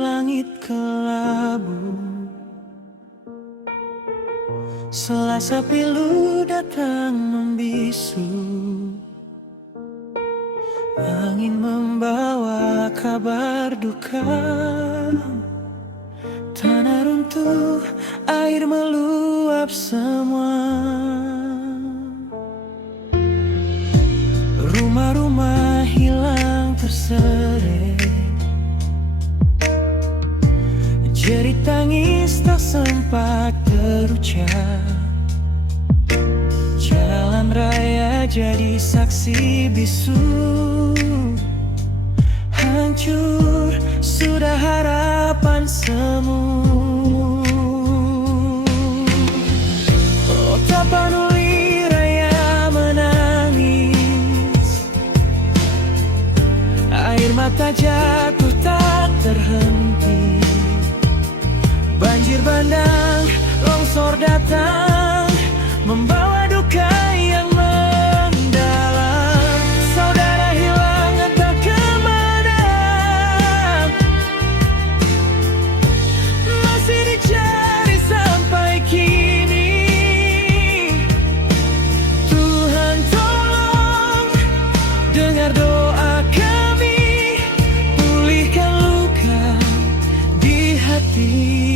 langit kelabu. Selasa pilu datang membisu, angin membawa kabar duka. Tanah runtuh, air meluap semua. Rumah-rumah hilang terseret, jerit tangis tak sempat terucap. Jalan raya jadi saksi bisu, hancur sudah harapan semu. Oh, Tapanuli raya menangis, air mata jatuh tak terhenti. Banjir bandang, longsor datang, membawa duka yang mendalam. Saudara hilang entah kemana, masih dicari sampai kini. Tuhan tolong dengar doa kami, pulihkan luka di hati.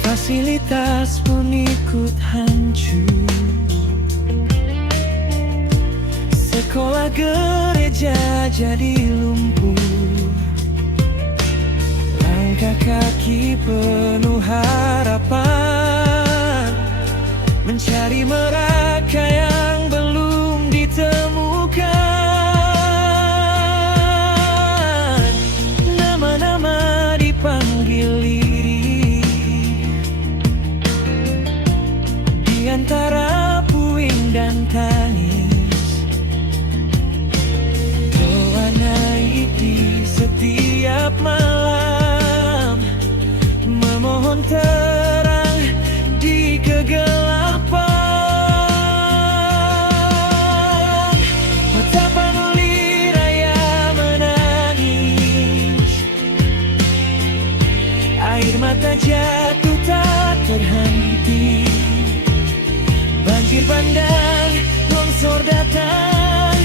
Fasilitas pun ikut hancur, sekolah gereja jadi lumpuh. Langkah kaki penuh harapan, mencari mereka yang belum ditemukan. Nama-nama dipanggil antara puing dan tangis. Doa naik di setiap malam, memohon terang di kegelapan. Tapanuli raya menangis, air mata jatuh tak terhenti. Banjir bandang, longsor datang,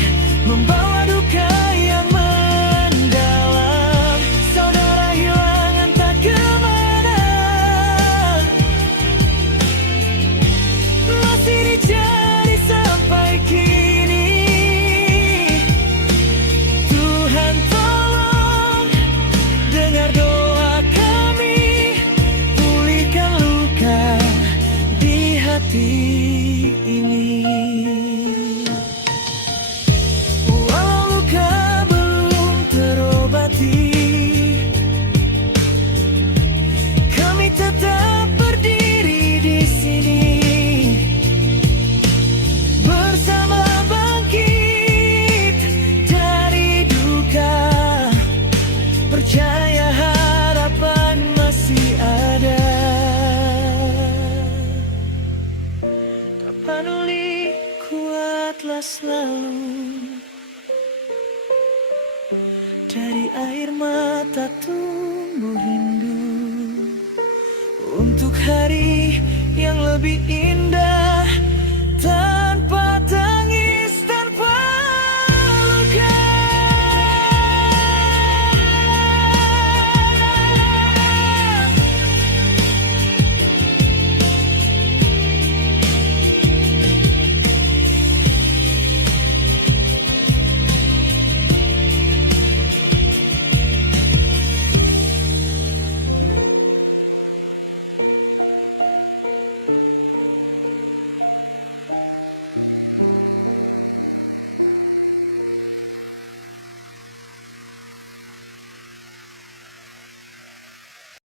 membawa duka yang mendalam. Saudara hilang entah kemana, masih dicari sampai kini. Tuhan tolong dengar doa kami, pulihkan luka di hati. Tapanuli kuatlah selalu, dari air mata tumbuh rindu untuk hari yang lebih indah.